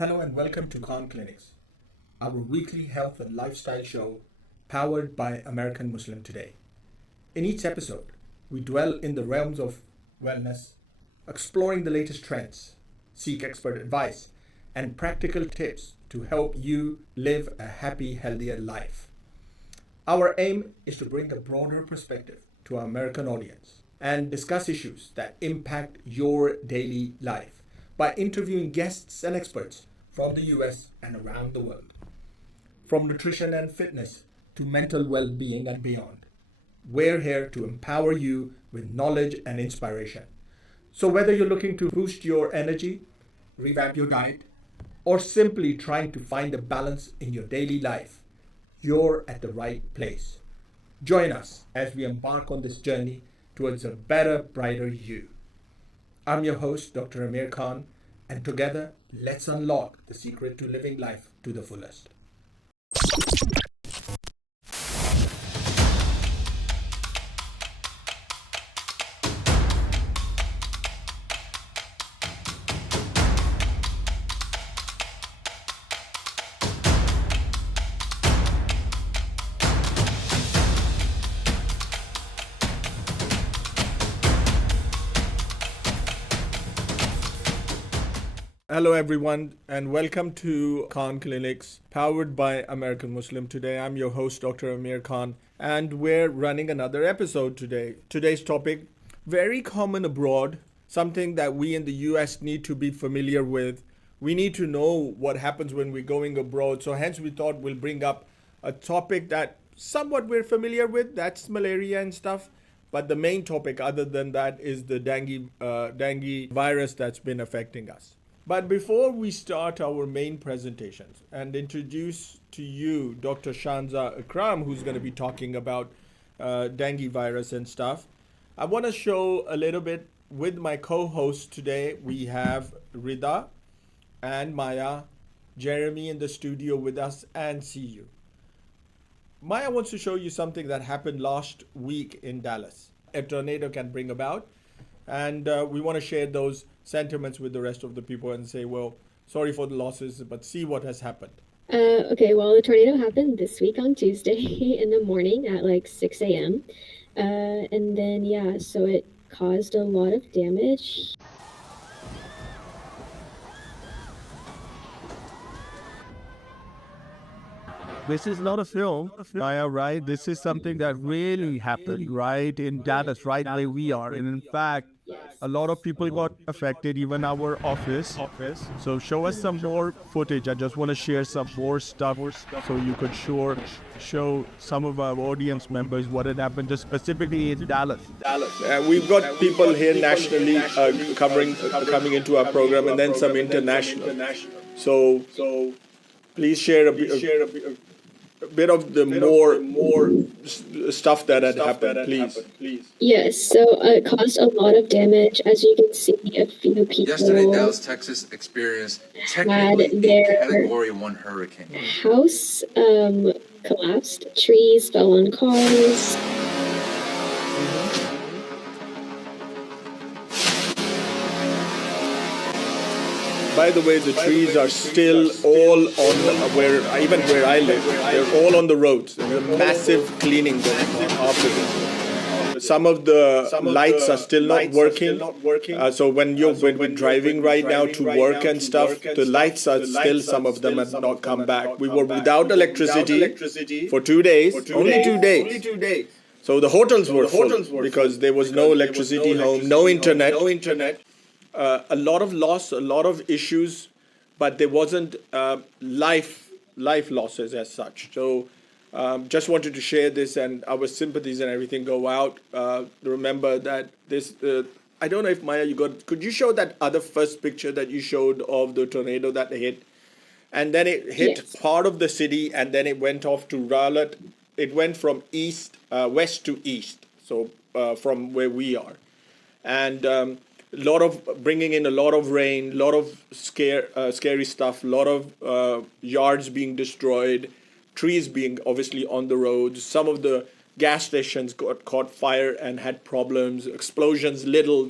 Hello and welcome to Khan Klinics, our weekly health and lifestyle show powered by American Muslim Today. In each episode, we dwell in the realms of wellness, exploring the latest trends, seek expert advice, and practical tips to help you live a happy, healthier life. Our aim is to bring a broader perspective to our American audience and discuss issues that impact your daily life by interviewing guests and experts from the US and around the world. From nutrition and fitness to mental well being and beyond, we're here to empower you with knowledge and inspiration. So, whether you're looking to boost your energy, revamp your diet, or simply trying to find a balance in your daily life, you're at the right place. Join us as we embark on this journey towards a better, brighter you. I'm your host, Dr. Amir Khan, and together, let's unlock the secret to living life to the fullest. Hello, everyone, and welcome to Khan Clinics, powered by American Muslim Today. I'm your host, Dr. Amir Khan, and we're running another episode today. Today's topic, very common abroad, something that we in the US need to be familiar with. We need to know what happens when we're going abroad. So hence we thought we'll bring up a topic that somewhat we're familiar with, that's malaria and stuff. But the main topic other than that is the dengue virus that's been affecting us. But before we start our main presentations and introduce to you Dr. Shanza Ikram, who's going to be talking about dengue virus and stuff, I want to show a little bit with my co-hosts today. We have Rida and Maya, Jeremy in the studio with us, and see you. Maya wants to show you something that happened last week in Dallas. A tornado can bring about. And we want to share those sentiments with the rest of the people and say, well, sorry for the losses, but see what has happened. Okay, well, the tornado happened this week on Tuesday in the morning at like 6 a.m. And then, yeah, so it caused a lot of damage. This is not a film, Maya, right? This is something that really happened right in Dallas, right where we are. And in fact, a lot of people got affected, even our office. So show us some more footage. I just want to share some more stuff so you could show some of our audience members what had happened just specifically in Dallas. We've got people here nationally coming into our program and then some international. So please share a bit of the more stuff that had happened, please. Yes, so it caused a lot of damage. As you can see, a few people Yesterday, Dallas, Texas experienced technically a Category 1 hurricane. House collapsed, trees fell on cars. By the way, the trees are still all on where I live. They're all on the roads. There's a massive cleaning going on after this. Some of the lights are still not working. So when we're driving right now to work and stuff, the lights are still, some of them have not come back. We were without electricity for 2 days, only 2 days. So the hotels were full because there was no electricity home, no internet. A lot of loss, a lot of issues, but there wasn't life losses as such. So just wanted to share this, and our sympathies and everything go out. Remember that this, I don't know if Maya, could you show that other first picture that you showed of the tornado that hit? And then it hit part of the city, and then it went off to Raleigh. It went from west to east, so from where we are. And bringing in a lot of rain, a lot of scary stuff, a lot of yards being destroyed, trees being obviously on the roads. Some of the gas stations caught fire and had problems, explosions,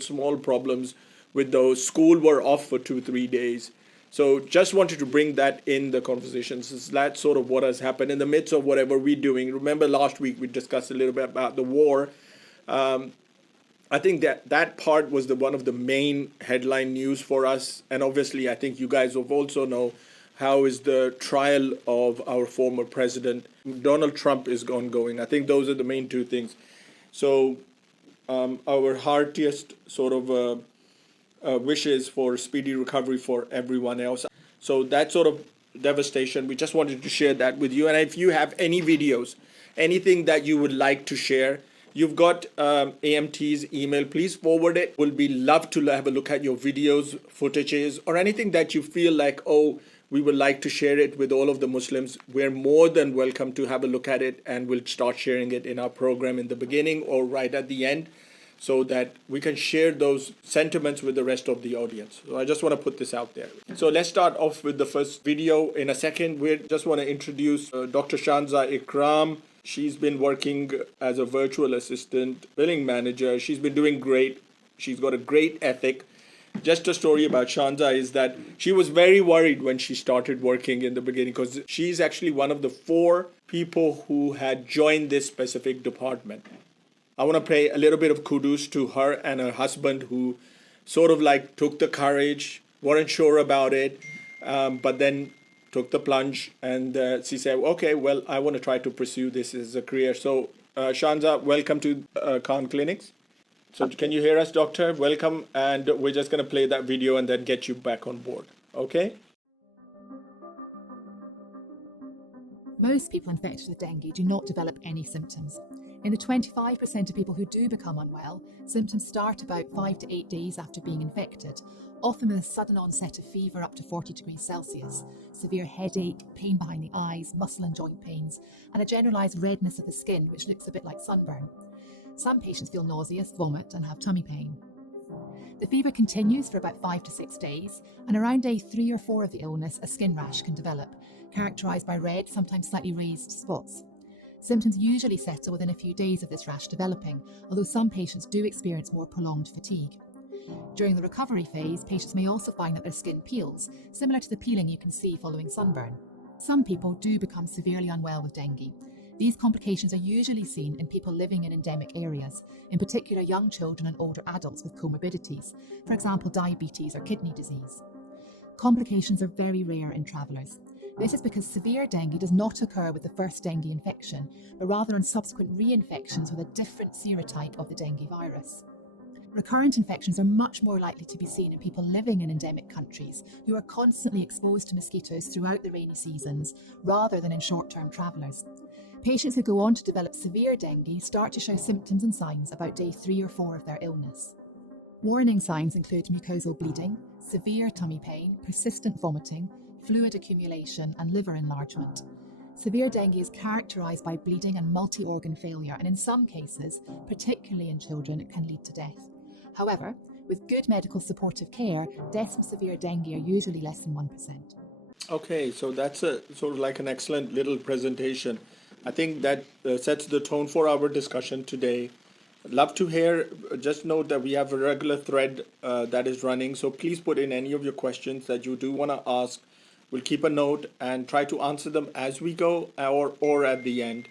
small problems with those. School were off for 2-3 days. So just wanted to bring that in the conversation. Since that's sort of what has happened in the midst of whatever we're doing. Remember last week we discussed a little bit about the war. I think that part was one of the main headline news for us. And obviously, I think you guys will also know how is the trial of our former president, Donald Trump, is ongoing. I think those are the main two things. So our heartiest sort of wishes for speedy recovery for everyone else. So that sort of devastation, we just wanted to share that with you. And if you have any videos, anything that you would like to share, you've got AMT's email, please forward it. We'll be love to have a look at your videos, footages, or anything that you feel like, oh, we would like to share it with all of the Muslims. We're more than welcome to have a look at it, and we'll start sharing it in our program in the beginning or right at the end, so that we can share those sentiments with the rest of the audience. So I just want to put this out there. So let's start off with the first video. In a second, we just want to introduce Dr. Shanza Ikram. She's been working as a virtual assistant, billing manager. She's been doing great. She's got a great ethic. Just a story about Shanza is that she was very worried when she started working in the beginning, because she's actually one of the 4 people who had joined this specific department. I want to pay a little bit of kudos to her and her husband, who sort of like took the courage, weren't sure about it, but then took the plunge, and she said, okay, well, I want to try to pursue this as a career. So Shanza, welcome to Khan Klinics. So can you hear us, doctor? Welcome. And we're just going to play that video and then get you back on board. Okay? Most people infected with dengue do not develop any symptoms. In the 25% of people who do become unwell, symptoms start about 5 to 8 days after being infected, often with a sudden onset of fever up to 40 degrees Celsius, severe headache, pain behind the eyes, muscle and joint pains, and a generalised redness of the skin, which looks a bit like sunburn. Some patients feel nauseous, vomit, and have tummy pain. The fever continues for about 5 to 6 days, and around day 3 or 4 of the illness, a skin rash can develop, characterised by red, sometimes slightly raised spots. Symptoms usually settle within a few days of this rash developing, although some patients do experience more prolonged fatigue. During the recovery phase, patients may also find that their skin peels, similar to the peeling you can see following sunburn. Some people do become severely unwell with dengue. These complications are usually seen in people living in endemic areas, in particular young children and older adults with comorbidities, for example diabetes or kidney disease. Complications are very rare in travellers. This is because severe dengue does not occur with the first dengue infection, but rather in subsequent reinfections with a different serotype of the dengue virus. Recurrent infections are much more likely to be seen in people living in endemic countries who are constantly exposed to mosquitoes throughout the rainy seasons, rather than in short-term travellers. Patients who go on to develop severe dengue start to show symptoms and signs about day 3 or 4 of their illness. Warning signs include mucosal bleeding, severe tummy pain, persistent vomiting, fluid accumulation, and liver enlargement. Severe dengue is characterised by bleeding and multi-organ failure, and in some cases, particularly in children, it can lead to death. However, with good medical supportive care, deaths from severe dengue are usually less than 1%. Okay, so that's a sort of like an excellent little presentation. I think that sets the tone for our discussion today. Love to hear. Just note that we have a regular thread that is running, so please put in any of your questions that you do want to ask. We'll keep a note and try to answer them as we go or at the end.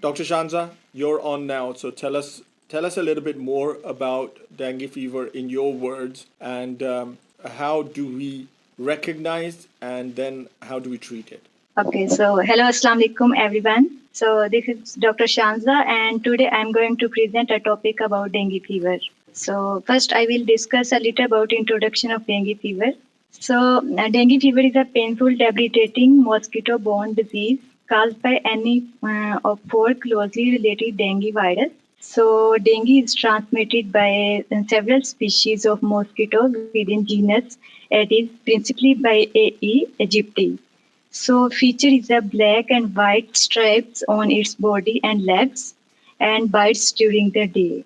Dr. Shanza, you're on now, so tell us a little bit more about dengue fever in your words, and how do we recognize, and then how do we treat it? Okay, so hello, Assalamu alaikum everyone. So this is Dr. Shanza, and today I'm going to present a topic about dengue fever. So first I will discuss a little about introduction of dengue fever. So dengue fever is a painful, debilitating mosquito-borne disease caused by any of 4 closely related dengue virus. So dengue is transmitted by several species of mosquito within genus Aedes, principally by A. aegypti. So feature is a black and white stripes on its body and legs, and bites during the day.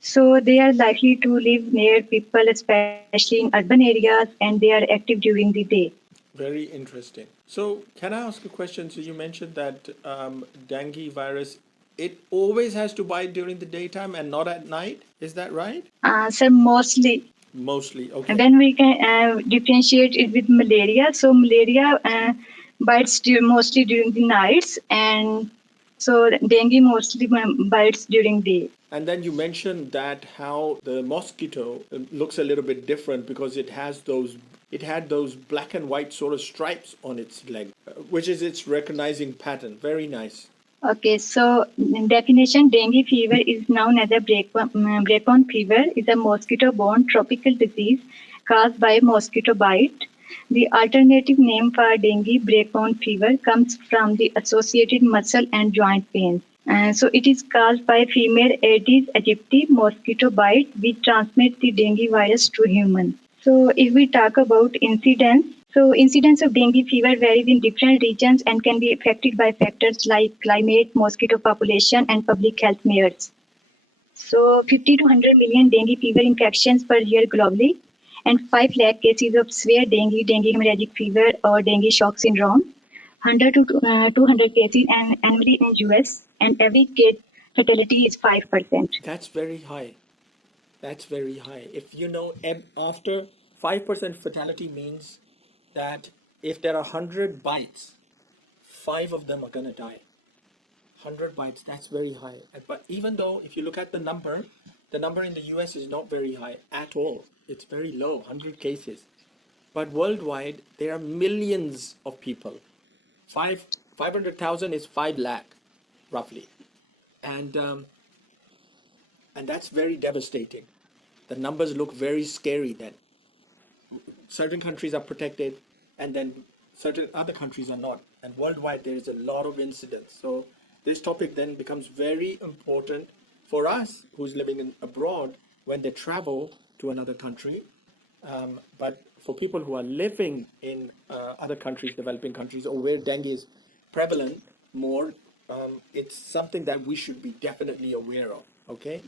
So they are likely to live near people, especially in urban areas, and they are active during the day. Very interesting. So can I ask a question? So you mentioned that dengue virus, it always has to bite during the daytime and not at night. Is that right? So mostly. Mostly, And okay. then we can differentiate it with malaria. So malaria bites mostly during the nights, and so dengue mostly bites during day. And then you mentioned that how the mosquito looks a little bit different because it had those black and white sort of stripes on its leg, which is its recognizing pattern. Very nice. Okay, so in definition, dengue fever is known as a break-on fever. Is a mosquito-borne tropical disease caused by mosquito bite. The alternative name for dengue break-on fever comes from the associated muscle and joint pain. So it is caused by female Aedes aegypti mosquito bite, which transmits the dengue virus to human. So if we talk about incidence, so incidence of dengue fever varies in different regions and can be affected by factors like climate, mosquito population, and public health measures. So 50 to 100 million dengue fever infections per year globally, and 5 lakh cases of severe dengue hemorrhagic fever, or dengue shock syndrome. 100 to 200 cases annually in US, and every case fatality is 5%. That's very high. That's very high. If you know, after 5% fatality means that if there are 100 bites, 5 of them are going to die. 100 bites, that's very high. But even though, if you look at the number in the US is not very high at all. It's very low, 100 cases. But worldwide, there are millions of people. 500,000 is 5 lakh, roughly. And that's very devastating. The numbers look very scary then. Certain countries are protected, and then certain other countries are not. And worldwide, there is a lot of incidents. So this topic then becomes very important for us who's living abroad when they travel to another country. But for people who are living in other countries, developing countries, or where dengue is prevalent more, it's something that we should be definitely aware of. Okay.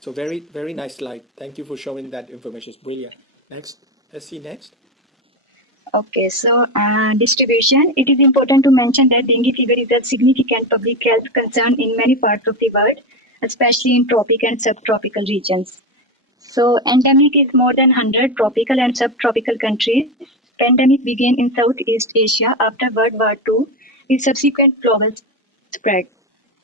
So very, very nice slide. Thank you for showing that information. It's brilliant. Next, let's see next. Okay, so distribution. It is important to mention that dengue fever is a significant public health concern in many parts of the world, especially in tropical and subtropical regions. So endemic is more than 100 tropical and subtropical countries. Pandemic began in Southeast Asia after World War II, with subsequent global spread.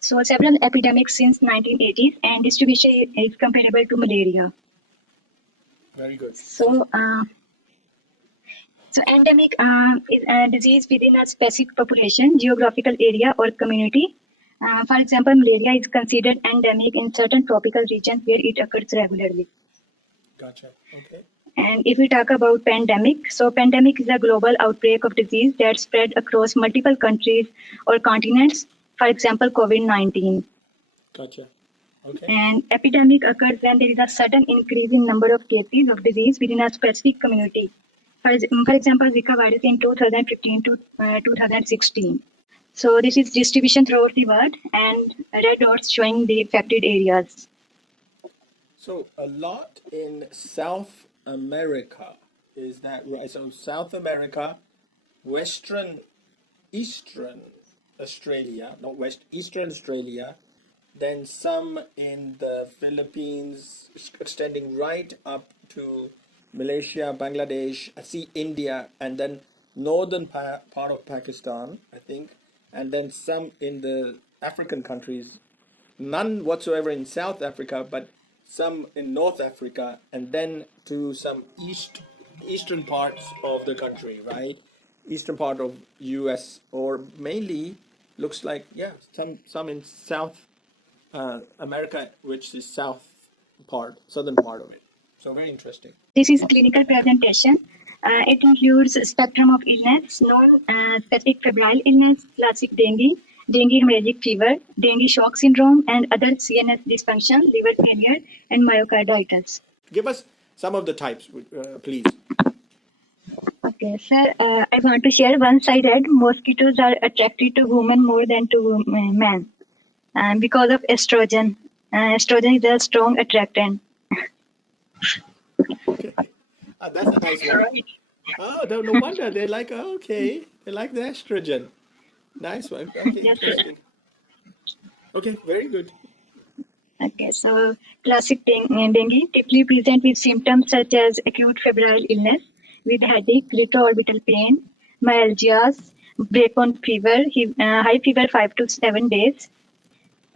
So several epidemics since 1980s, and distribution is comparable to malaria. Very good. So endemic is a disease within a specific population, geographical area, or community. For example, malaria is considered endemic in certain tropical regions where it occurs regularly. Gotcha. Okay. And if we talk about pandemic, so pandemic is a global outbreak of disease that spread across multiple countries or continents. For example, COVID-19. Gotcha. Okay. And epidemic occurs when there is a sudden increase in number of cases of disease within a specific community. For example, Zika virus in 2015 to 2016. So this is distribution throughout the world, and red dots showing the affected areas. So a lot in South America, is that right? So South America, Eastern Australia, not West, Eastern Australia, then some in the Philippines, extending right up to Malaysia, Bangladesh, I see India, and then northern part of Pakistan, I think, and then some in the African countries, none whatsoever in South Africa, but some in North Africa, and then to some eastern parts of the country, right? Eastern part of US, or mainly looks like, yeah, some in South America, which is southern part of it. So very interesting. This is clinical presentation. It includes a spectrum of illness, non-specific febrile illness, classic dengue hemorrhagic fever, dengue shock syndrome, and other CNS dysfunction, liver failure, and myocarditis. Give us some of the types, please. Okay, sir, I want to share one-sided. Mosquitoes are attracted to women more than to men, and because of estrogen. Estrogen is a strong attractant. Okay, that's a nice one. Right. Oh, no wonder they like. Okay, they like the estrogen. Nice one. Okay, Yes, sir. interesting. Okay, very good. Okay, so classic dengue typically present with symptoms such as acute febrile illness with headache, retroorbital pain, myalgias, breakbone fever, high fever 5 to 7 days,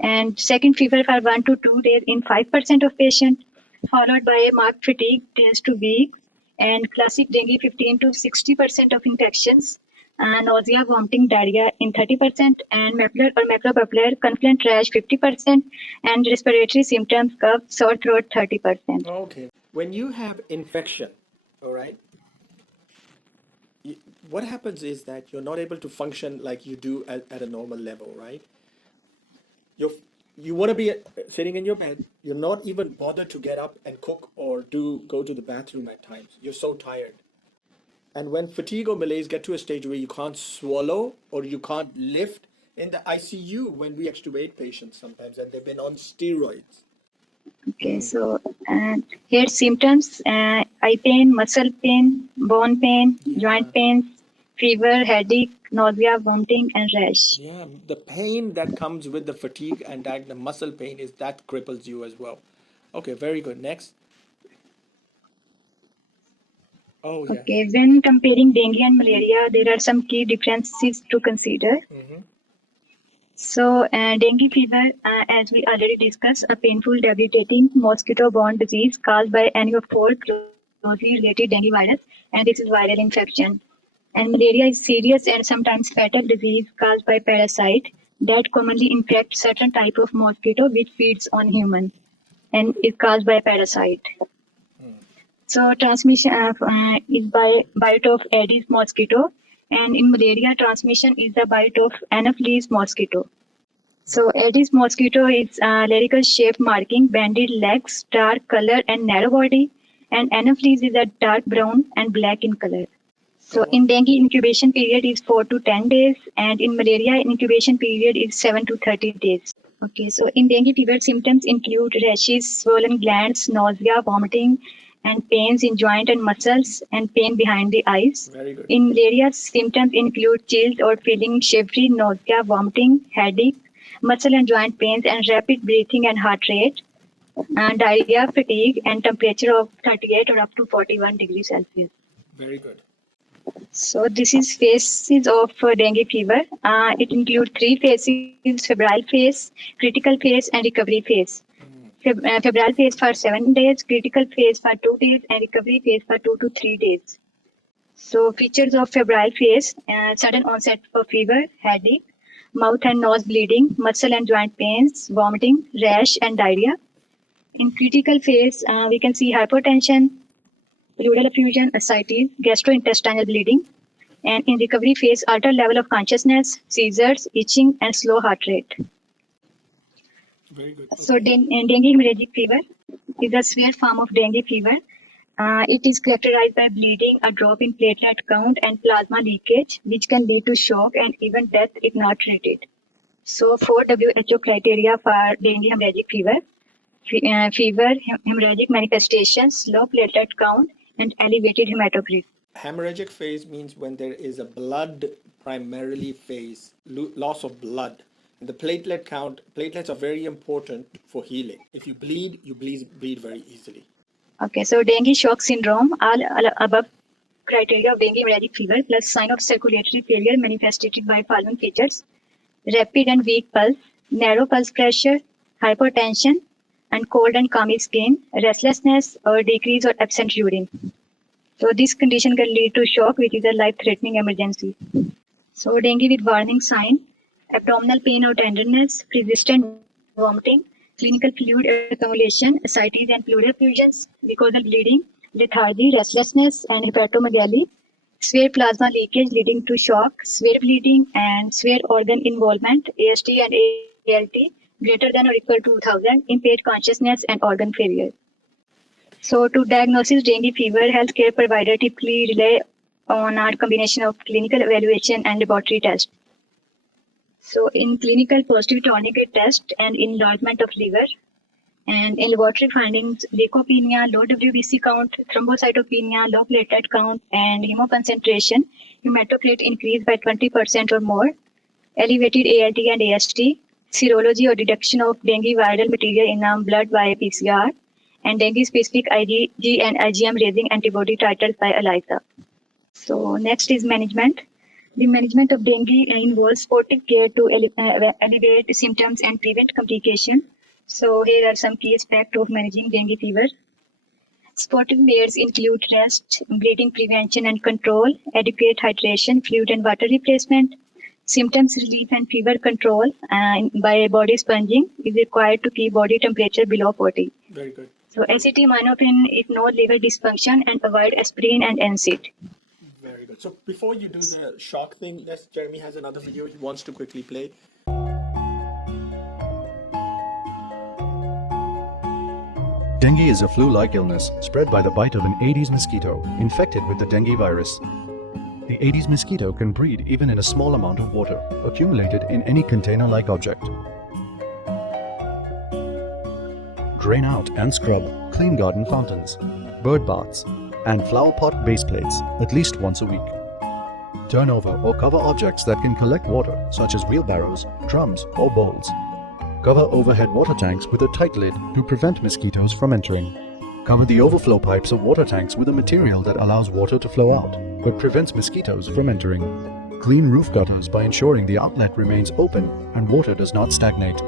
and second fever for 1 to 2 days in 5% of patients, followed by a marked fatigue 10 to weeks, and classic dengue 15 to 60% of infections, nausea, vomiting, diarrhea in 30%, and macular or macropapillary confluent rash 50%, and respiratory symptoms cough, sore throat 30%. Okay. When you have infection, all right, what happens is that you're not able to function like you do at a normal level, right? You're, you want to be sitting in your bed. You're not even bothered to get up and cook or go to the bathroom at times. You're so tired. And when fatigue or malaise get to a stage where you can't swallow or you can't lift in the ICU when we extubate patients sometimes and they've been on steroids. Okay, so here symptoms: eye pain, muscle pain, bone pain, joint pains, fever, headache, nausea, vomiting, and rash. Yeah, the pain that comes with the fatigue and that the muscle pain is that cripples you as well. Okay, very good. Next. Oh, yeah. Okay, when comparing dengue and malaria, there are some key differences to consider. So, dengue fever, as we already discussed, a painful, debilitating mosquito-borne disease caused by any of four closely related dengue virus, and this is viral infection. And malaria is serious and sometimes fatal disease caused by parasite that commonly infect certain type of mosquito which feeds on human and is caused by parasite. So transmission is by bite of Aedes mosquito, and in malaria transmission is the bite of Anopheles mosquito. So Aedes mosquito is lyrical shape marking, banded legs, dark color and narrow body, and Anopheles is a dark brown and black in color. So in dengue incubation period is 4 to 10 days, and in malaria incubation period is 7 to 30 days. Okay, so in dengue fever symptoms include rashes, swollen glands, nausea, vomiting, and pains in joint and muscles, and pain behind the eyes. Very good. In malaria symptoms include chills or feeling shivery, nausea, vomiting, headache, muscle and joint pains, and rapid breathing and heart rate, and diarrhea, fatigue, and temperature of 38 or up to 41 degrees Celsius. Very good. So this is phases of dengue fever. It includes 3 phases: febrile phase, critical phase, and recovery phase. Febrile phase for 7 days, critical phase for 2 days, and recovery phase for 2 to 3 days. So features of febrile phase: sudden onset of fever, headache, mouth and nose bleeding, muscle and joint pains, vomiting, rash, and diarrhea. In critical phase, we can see hypertension, pleural effusion, ascites, gastrointestinal bleeding. And in recovery phase, altered level of consciousness, seizures, itching, and slow heart rate. Very good. So dengue hemorrhagic fever is a severe form of dengue fever. It is characterized by bleeding, a drop in platelet count, and plasma leakage, which can lead to shock and even death if not treated. So 4 WHO criteria for dengue hemorrhagic fever: fever, hemorrhagic manifestations, low platelet count, and elevated hematocrit. Hemorrhagic phase means when there is a blood primarily phase, loss of blood. And the platelet count, platelets are very important for healing. If you bleed very easily. Okay, so dengue shock syndrome, all above criteria of dengue hemorrhagic fever plus sign of circulatory failure manifested by following features: rapid and weak pulse, narrow pulse pressure, hypertension, and cold and clammy skin, restlessness, or decrease or absent urine. So this condition can lead to shock, which is a life-threatening emergency. So dengue with warning sign: abdominal pain or tenderness, persistent vomiting, clinical fluid accumulation, ascites and pleural effusions, mucosal bleeding, lethargy, restlessness, and hepatomegaly, severe plasma leakage leading to shock, severe bleeding, and severe organ involvement, AST and ALT, greater than or equal to 2000, impaired consciousness, and organ failure. So to diagnose dengue fever, healthcare provider typically rely on a combination of clinical evaluation and laboratory tests. So in clinical, positive tourniquet test and enlargement of liver, and in laboratory findings, leukopenia, low WBC count, thrombocytopenia, low platelet count, and hemoconcentration, hematocrit increased by 20% or more, elevated ALT and AST, serology or detection of dengue viral material in blood by PCR, and dengue-specific IgG and IgM raising antibody titers by ELISA. So next is management. The management of dengue involves supportive care to alleviate symptoms and prevent complication. So here are some key aspects of managing dengue fever. Supportive measures include rest, bleeding prevention and control, adequate hydration, fluid and water replacement. Symptoms relief and fever control by body sponging is required to keep body temperature below 40. Very good. So acetaminophen if no liver dysfunction, and avoid aspirin and NSAID. Very good. So before you do the shock thing, yes, Jeremy has another video he wants to quickly play. Dengue is a flu-like illness spread by the bite of an Aedes mosquito infected with the dengue virus. The Aedes mosquito can breed even in a small amount of water accumulated in any container-like object. Drain out and scrub clean garden fountains, bird baths, and flower pot base plates at least once a week. Turn over or cover objects that can collect water, such as wheelbarrows, drums, or bowls. Cover overhead water tanks with a tight lid to prevent mosquitoes from entering. Cover the overflow pipes of water tanks with a material that allows water to flow out, but prevents mosquitoes from entering. Clean roof gutters by ensuring the outlet remains open and water does not stagnate.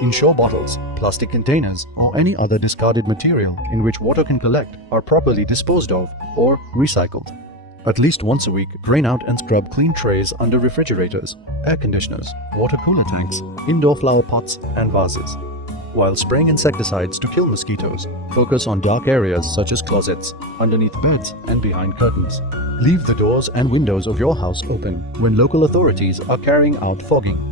Ensure bottles, plastic containers, or any other discarded material in which water can collect are properly disposed of or recycled. At least once a week, drain out and scrub clean trays under refrigerators, air conditioners, water cooler tanks, indoor flower pots, and vases. While spraying insecticides to kill mosquitoes, focus on dark areas such as closets, underneath beds, and behind curtains. Leave the doors and windows of your house open when local authorities are carrying out fogging.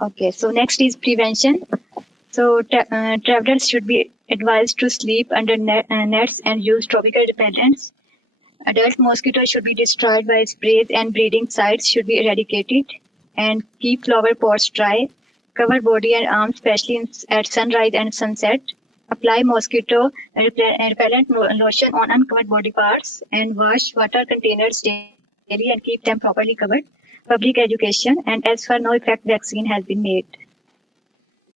Okay, so next is prevention. So travelers should be advised to sleep under nets and use tropical repellents. Adult mosquitoes should be destroyed by sprays, and breeding sites should be eradicated. And keep flower pots dry. Cover body and arms, especially at sunrise and sunset. Apply mosquito repellent lotion on uncovered body parts, and wash water containers daily and keep them properly covered. Public education, and as far no effect vaccine has been made.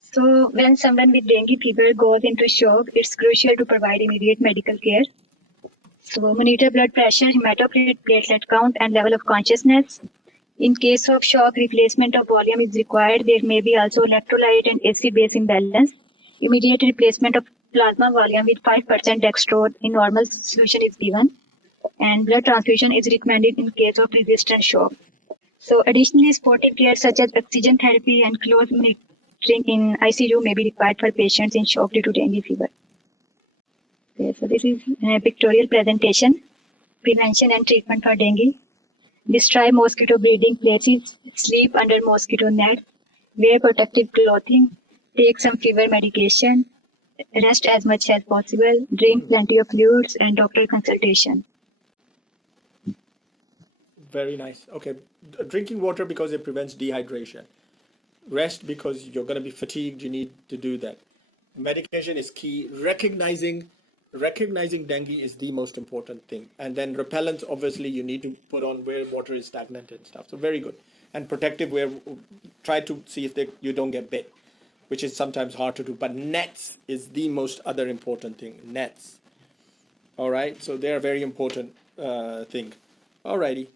So when someone with dengue fever goes into shock, it's crucial to provide immediate medical care. So monitor blood pressure, hematocrit, platelet count, and level of consciousness. In case of shock, replacement of volume is required. There may be also electrolyte and acid-base imbalance. Immediate replacement of plasma volume with 5% dextrose in normal solution is given. And blood transfusion is recommended in case of resistant shock. So additionally, supportive care such as oxygen therapy and close monitoring in ICU may be required for patients in shock due to dengue fever. Okay, so this is a pictorial presentation, prevention and treatment for dengue. Destroy mosquito breeding places, sleep under mosquito nets, wear protective clothing, take some fever medication, rest as much as possible, drink plenty of fluids, and doctor consultation. Very nice. Okay. Drinking water because it prevents dehydration. Rest because you're going to be fatigued. You need to do that. Medication is key. Recognizing dengue is the most important thing. And then repellents, obviously, you need to put on where water is stagnant and stuff. So very good. And protective wear, try to see if you don't get bit, which is sometimes hard to do. But nets is the most other important thing. Nets. All right. So they're a very important thing. All righty.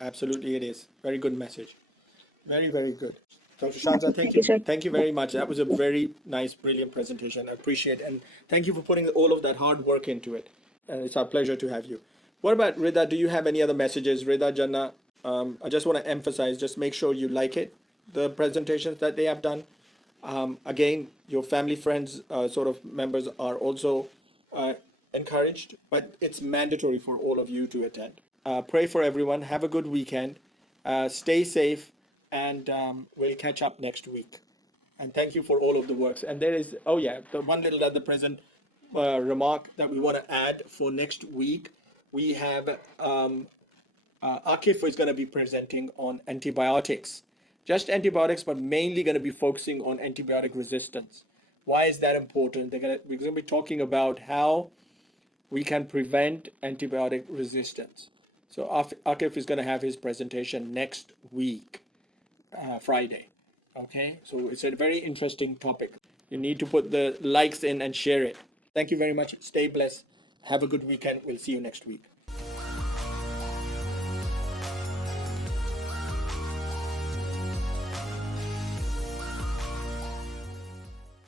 Absolutely, it is. Very good message. Very, very good. Dr. Shanza, thank you. Thank you very much. That was a very nice, brilliant presentation. I appreciate it. And thank you for putting all of that hard work into it. It's our pleasure to have you. What about Rida? Do you have any other messages? Rida, Jannah, I just want to emphasize, just make sure you like it, the presentations that they have done. Again, your family, friends, sort of members are also encouraged, but it's mandatory for all of you to attend. Pray for everyone. Have a good weekend. Stay safe, and we'll catch up next week. And thank you for all of the works. And there is, the one little other present remark that we want to add for next week. We have Akif is going to be presenting on antibiotics. Just antibiotics, but mainly going to be focusing on antibiotic resistance. Why is that important? We're going to be talking about how we can prevent antibiotic resistance. So Akif is going to have his presentation next week, Friday. Okay, so it's a very interesting topic. You need to put the likes in and share it. Thank you very much. Stay blessed. Have a good weekend. We'll see you next week.